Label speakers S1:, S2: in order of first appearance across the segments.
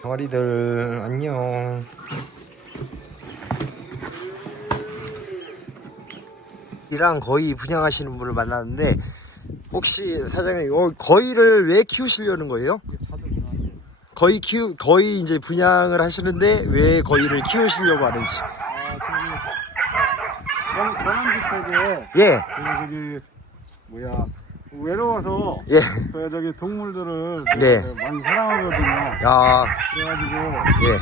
S1: 병아리들 안녕. 이랑 거위 분양하시는 분을 만났는데 혹시 사장님 이 거위를 왜 키우시려는 거예요? 거위 이제 분양을 하시는데 왜 거위를 키우시려고 하는지.
S2: 전원주택에
S1: 예.
S2: 외로워서
S1: 예.
S2: 저기 동물들을
S1: 네.
S2: 많이 사랑하거든요.
S1: 야.
S2: 그래가지고
S1: 예.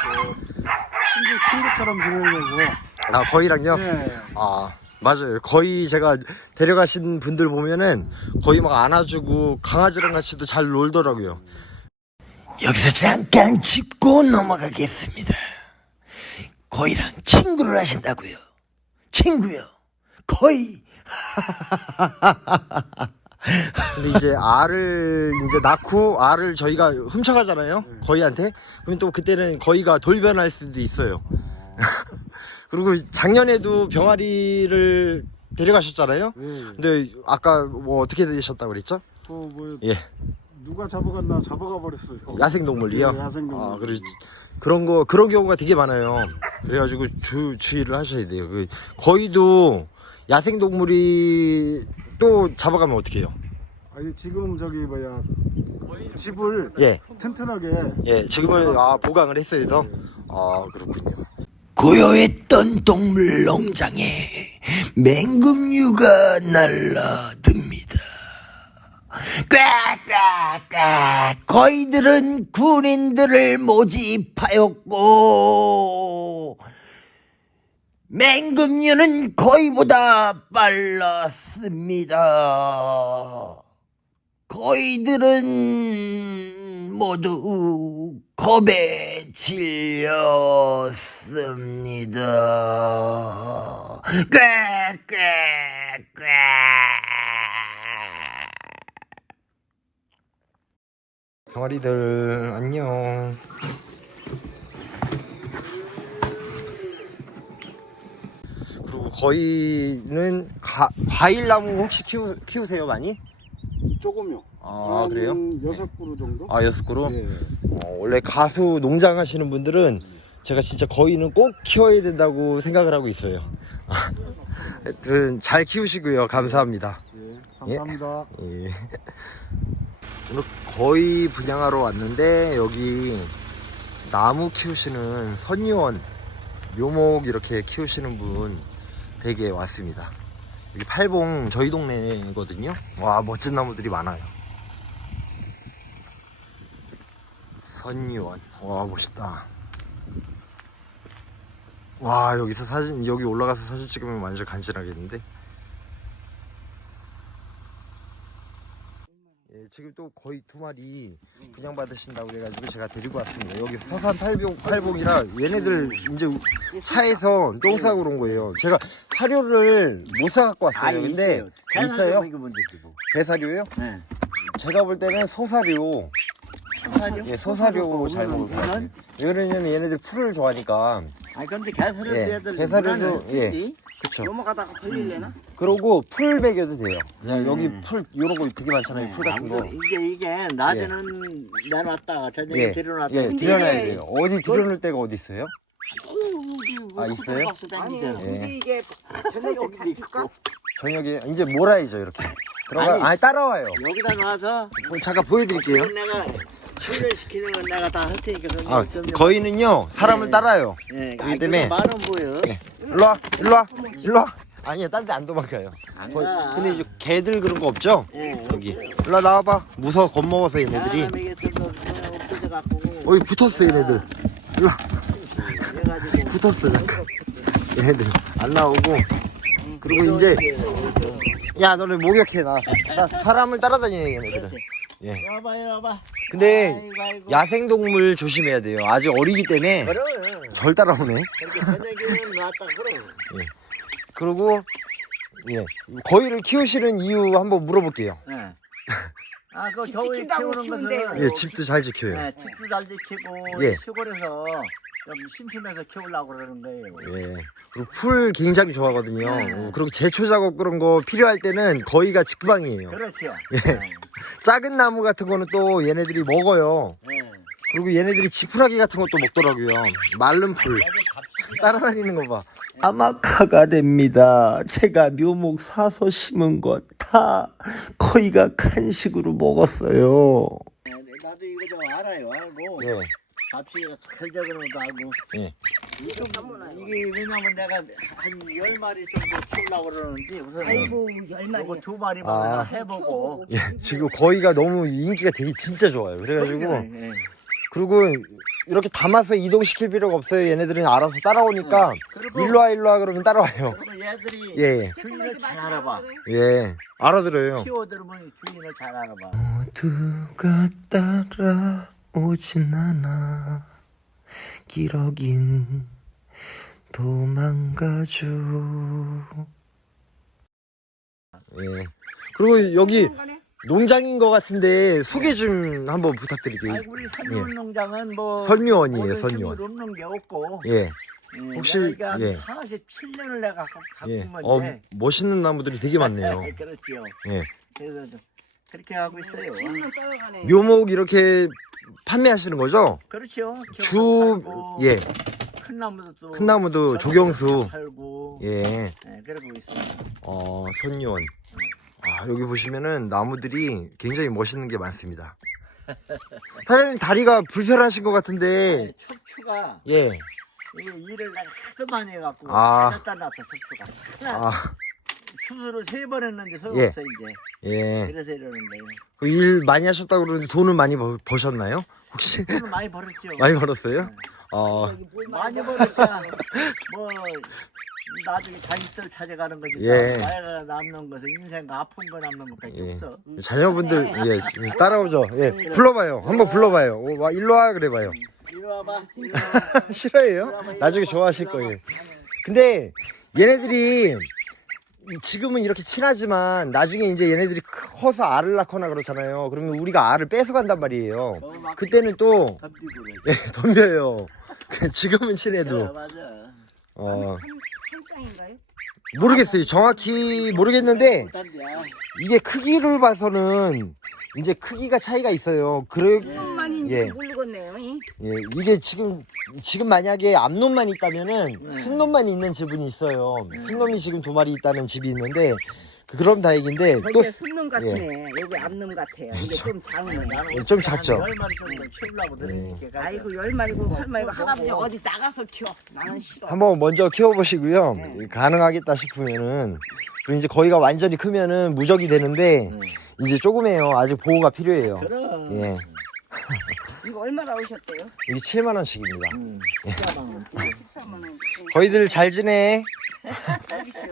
S2: 친구처럼 지내려고.
S1: 아 거위랑요?
S2: 네.
S1: 아 맞아요. 거의 제가 데려가신 분들 보면은 거의 막 안아주고 강아지랑 같이도 잘 놀더라고요.
S3: 여기서 잠깐 짚고 넘어가겠습니다. 거위랑 친구를 하신다고요? 친구요? 거위?
S1: 근데 이제 알을 이제 낳고 알을 저희가 훔쳐가잖아요. 거위한테. 그럼 또 그때는 거위가 돌변할 수도 있어요. 그리고 작년에도 병아리를 데려가셨잖아요. 근데 아까 뭐 어떻게 되셨다고 그랬죠? 예.
S2: 누가 잡아갔나 잡아가 버렸어요.
S1: 야생동물이요?
S2: 네, 야생동물.
S1: 아, 그런 경우가 되게 많아요. 그래가지고 주의를 하셔야 돼요. 거위도 야생동물이 또 잡아가면 어떡해요?
S2: 아니 지금 집을
S1: 예.
S2: 튼튼하게.
S1: 예, 지금은 보강을 했어요. 아, 그렇군요.
S3: 고요했던 동물 농장에 맹금류가 날라듭니다. 꽥꽥꽥 거위들은 군인들을 모집하였고 맹금류는 거위보다 빨랐습니다. 거위들은 모두 겁에 질렸습니다. 꽥꽥꽥
S1: 병아리들 안녕. 그리고 거위는 과일나무 혹시 키우세요 많이?
S2: 조금요.
S1: 아, 그래요?
S2: 6그루 정도?
S1: 아, 6그루?
S2: 예.
S1: 원래 가수 농장 하시는 분들은 제가 진짜 거위는 꼭 키워야 된다고 생각을 하고 있어요. 하여튼 잘 키우시고요. 감사합니다.
S2: 예. 감사합니다.
S1: 예. 오늘 거위 분양하러 왔는데 여기 나무 키우시는 선의원 묘목 이렇게 키우시는 분 댁에 왔습니다. 여기 팔봉 저희 동네거든요. 와, 멋진 나무들이 많아요. 선의원. 와, 멋있다. 와, 여기 올라가서 사진 찍으면 완전 간지나겠는데? 예, 지금 또 거의 2마리 분양받으신다고 해가지고 제가 데리고 왔습니다. 여기 서산 팔봉이라 얘네들 이제 차에서 똥 싸고 온 거예요. 제가 사료를 못 사갖고 왔어요. 근데 있어요? 개사료요?
S4: 네.
S1: 제가 볼 때는 소사료.
S4: 소사료?
S1: 예, 소사료 잘 먹을 것 같아요. 왜냐면 얘네들 풀을 좋아하니까.
S4: 아니 근데 개사료도
S1: 예,
S4: 애들
S1: 개사료도, 예. 그쵸.
S4: 넘어가다가 걸릴래나?
S1: 그러고 풀 먹여도 돼요. 그냥 여기
S4: 음.
S1: 풀 요런 거 되게 많잖아요. 풀 같은 거.
S4: 이게 낮에는 내놨다가 저녁에
S1: 예,
S4: 들여놨다.
S1: 예, 들여놔야 돼요. 어디 들여놓을 데가 어디 있어요? 아, 있어요?
S4: 아니
S1: 예.
S4: 근데 이게 저녁에 어디 있고
S1: 저녁에 이제 몰아야죠 이렇게. 아니 따라와요.
S4: 여기다 놔서
S1: 잠깐 보여드릴게요.
S4: 그건 내가 훈련시키는 건 내가 다 할 테니까 그건
S1: 아,
S4: 좀-
S1: 거인은요 사람을
S4: 예.
S1: 따라요.
S4: 예,
S1: 그렇기 때문에
S4: 만원 보여.
S1: 예. 일로와. 아니야, 딴 데 안 도망가요.
S4: 안
S1: 거의-
S4: 가.
S1: 근데 이제 개들 그런 거 없죠?
S4: 예.
S1: 여기. 일로와 나와봐. 무서워 겁먹어서 얘네들이. 어이 붙었어 얘네들. 일로와. 붙었어 잠깐. 얘네들 안 나오고. 그리고 이제 야 너네 목욕해 나와서. 사람을 따라다녀요 얘네들은. 예.
S4: 와봐.
S1: 근데
S4: 아이고.
S1: 야생동물 조심해야 돼요. 아직 어리기 때문에
S4: 그럼.
S1: 절 따라오네.
S4: 그렇게 저녁에는 놨다 그럼.
S1: 그리고 예 거위를 키우시는 이유 한번 물어볼게요.
S4: 예. 아, 그 겨울에 키우는 것은
S1: 예, 집도 잘 지켜요.
S4: 네, 집도 잘 지키고
S1: 예.
S4: 시골에서 좀 심심해서 키우려고 그러는 거예요.
S1: 예. 그리고 풀 굉장히 좋아하거든요.
S4: 네.
S1: 그리고 제초 작업 그런 거 필요할 때는 거위가 직방이에요.
S4: 그렇죠.
S1: 예. 작은 나무 같은 거는 또 얘네들이 먹어요.
S4: 네.
S1: 그리고 얘네들이 지푸라기 같은 것도 먹더라고요. 마른 풀 따라다니는 거 봐.
S3: 아마카가 됩니다. 제가 묘목 사서 심은 것 다 거의가 간식으로 먹었어요.
S4: 나도 이거 좀 알아요. 알고
S1: 예.
S4: 값이 잘 적은 것도 알고.
S1: 예.
S4: 이게 왜냐면 내가 한 10마리 정도 키우려고 그러는데 우선
S5: 아이고 10마리.
S4: 이거 2마리만
S1: 아.
S4: 해보고.
S1: 예. 지금 거의가 너무 인기가 되게 진짜 좋아요. 그래가지고
S4: 예.
S1: 그리고 이렇게 담아서 이동시킬 필요가 없어요. 얘네들은 알아서 따라오니까
S4: 그리고-
S1: 일로 와 일로 와 그러면 따라와요.
S4: 그리고 얘들이
S1: 예.
S4: 주인을 잘 알아봐.
S1: 예. 알아들어요.
S4: 키워들으면 주인을 잘 알아봐.
S3: 모두가 따라오진 않아. 기러긴 도망가죠.
S1: 예. 그리고 여기 농장인 것 같은데 소개 좀 한번 부탁드릴게요.
S4: 아이고 우리 선유원 농장은 뭐
S1: 선유원이에요,
S4: 모든
S1: 선유원.
S4: 식물 없는 게 없고.
S1: 예.
S4: 예,
S1: 혹시-
S4: 내가 이게
S1: 예.
S4: 한 47년을 내가 갖고
S1: 예.
S4: 있는데.
S1: 멋있는 나무들이 되게 많네요.
S4: 그렇죠.
S1: 예.
S4: 그래서 좀 그렇게 하고 있어요.
S5: 따라가네.
S1: 묘목 이렇게 판매하시는 거죠?
S4: 그렇죠.
S1: 주
S4: 팔고,
S1: 예.
S4: 큰 나무도 또
S1: 큰 나무도 조경수.
S4: 팔고.
S1: 예.
S4: 예, 그러고 있습니다.
S1: 선유원. 아, 여기 보시면은 나무들이 굉장히 멋있는 게 많습니다. 사장님 다리가 불편하신 것 같은데
S4: 척추가
S1: 예.
S4: 이게 일을 내가 하도 많이 해갖고
S1: 아.
S4: 갖다 놨어 척추가. 하나
S1: 아,
S4: 수술을 3번 했는데 소용없어 이제.
S1: 예.
S4: 그래서 이러는데.
S1: 그 일 많이 하셨다고 그러는데 돈은 많이 버셨나요? 혹시
S4: 돈을 많이 벌었죠.
S1: 많이 벌었어요? 어,
S4: 많이 벌었어. 뭐 나중에 자식들 찾아가는 거지.
S1: 예.
S4: 나이가 남는 것은 인생과 아픈 거 남는 것밖에
S1: 예.
S4: 없어.
S1: 자녀분들 예 따라오죠. 예, 불러봐요. 한번 불러봐요. 와 일로 와 그래봐요.
S4: 이리 와봐.
S1: 싫어해요? 나중에 좋아하실 거예요. 근데 얘네들이 지금은 이렇게 친하지만 나중에 이제 얘네들이 커서 알을 낳거나 그렇잖아요. 그러면 우리가 알을 뺏어간단 말이에요. 그때는 또
S4: 덤비고 그래.
S1: 예, 덤벼요. 지금은 친해도
S4: 맞아.
S5: 한 쌍인가요?
S1: 모르겠어요. 정확히 모르겠는데
S4: 못한대야.
S1: 이게 크기를 봐서는 이제 크기가 차이가 있어요. 그래
S5: 순놈만인지
S1: 예.
S5: 모르겠네요.
S1: 예, 이게 지금 만약에 암놈만 있다면은 순놈만 있는 집은 있어요. 순놈이 지금 2마리 있다는 집이 있는데 그럼 다행인데 또
S5: 거기에 순놈 같네. 여기 암놈 같아요. 이게 좀 작네.
S1: 좀 작죠.
S4: 10마리 정도 키우려고 그러니까.
S5: 아이고 10마리고 8마리고 할아버지 어디 나가서 키워. 나는 싫어.
S1: 한번 먼저 키워보시고요. 가능하겠다 싶으면은 그리고 이제 거기가 완전히 크면은 무적이 되는데 이제 조금해요. 아직 보호가 필요해요.
S4: 그럼.
S1: 예,
S5: 이거 얼마 나오셨대요?
S1: 이게 7만 원씩입니다.
S5: 14만 원.
S1: 거기들 잘 지내.
S5: 여기시요.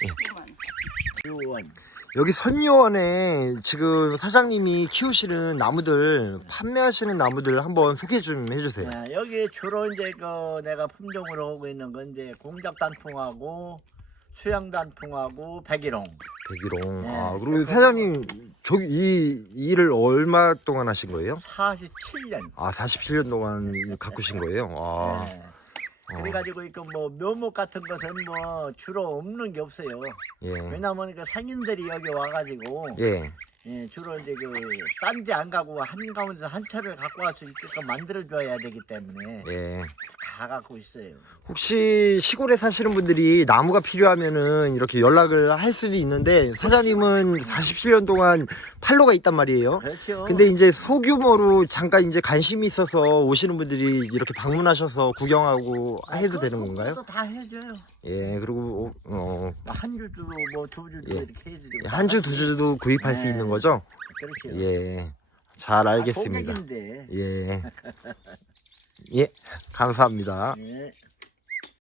S4: 유원.
S1: 여기 선유원에 지금 사장님이 키우시는 나무들 판매하시는 나무들 한번 소개 좀 해주세요.
S4: 여기 주로 이제 그 내가 품종으로 하고 있는 건 이제 공작 단풍하고 수양 단풍하고 백일홍.
S1: 백일홍.
S4: 네.
S1: 아, 그리고 사장님 저기 이 일을 얼마 동안 하신 거예요?
S4: 47년.
S1: 아, 47년 동안 가꾸신 거예요? 아,
S4: 네. 그래가지고 이거 뭐 묘목 같은 것은 뭐 주로 없는 게 없어요.
S1: 예,
S4: 왜냐면 그 상인들이 여기 와가지고
S1: 예,
S4: 예, 주로 이제 그 딴 데 안 가고 한 가운데서 한 차를 갖고 갈 수 있게끔 만들어줘야 되기 때문에
S1: 예.
S4: 다 갖고 있어요.
S1: 혹시 시골에 사시는 분들이 나무가 필요하면은 이렇게 연락을 할 수도 있는데 사장님은 47년 동안 팔로가 있단 말이에요.
S4: 그렇죠.
S1: 근데 이제 소규모로 잠깐 이제 관심이 있어서 오시는 분들이 이렇게 방문하셔서 구경하고 해도 되는 건가요?
S4: 그것도 다 해줘요.
S1: 예, 그리고
S4: 한 주도 뭐 두 주도
S1: 예.
S4: 이렇게 해드리고.
S1: 한 주, 두 주도 구입할 수
S4: 네.
S1: 있는 거죠?
S4: 그렇죠.
S1: 예, 잘 알겠습니다.
S4: 고객인데.
S1: 예, 예, 감사합니다.
S4: 예.